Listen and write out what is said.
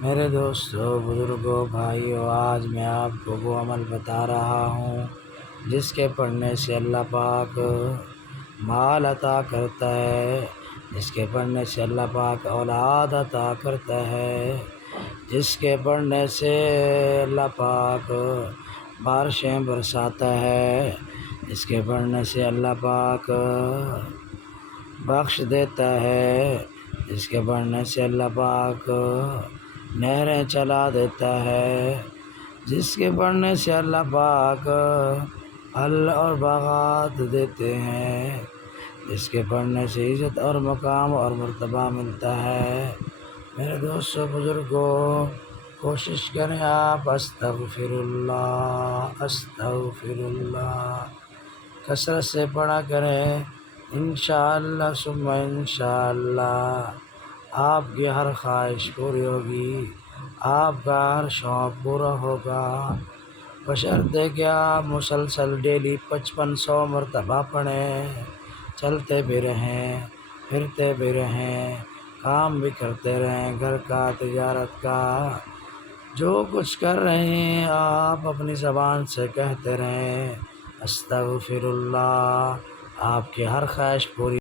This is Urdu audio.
میرے دوستوں، بزرگوں، بھائیوں، آج میں آپ کو وہ عمل بتا رہا ہوں جس کے پڑھنے سے اللہ پاک مال عطا کرتا ہے، جس کے پڑھنے سے اللہ پاک اولاد عطا کرتا ہے، جس کے پڑھنے سے اللہ پاک بارشیں برساتا ہے، جس کے پڑھنے سے اللہ پاک بخش دیتا ہے، جس کے پڑھنے سے اللہ پاک نہریں چلا دیتا ہے، جس کے پڑھنے سے اللہ پاک پھل اور باغات دیتے ہیں، جس کے پڑھنے سے عزت اور مقام اور مرتبہ ملتا ہے۔ میرے دوستوں، بزرگوں، کوشش کریں آپ استغفر اللہ استغفر اللہ کثرت سے پڑھا کریں۔ انشاءاللہ ثم انشاءاللہ آپ کی ہر خواہش پوری ہوگی، آپ کا ہر شوق پورا ہوگا، بشرطے کہ آپ مسلسل ڈیلی 5500 مرتبہ پڑھیں، چلتے بھی رہیں، پھرتے بھی رہیں، کام بھی کرتے رہیں، گھر کا، تجارت کا، جو کچھ کر رہے ہیں آپ اپنی زبان سے کہتے رہیں استغفر اللہ، آپ کی ہر خواہش پوری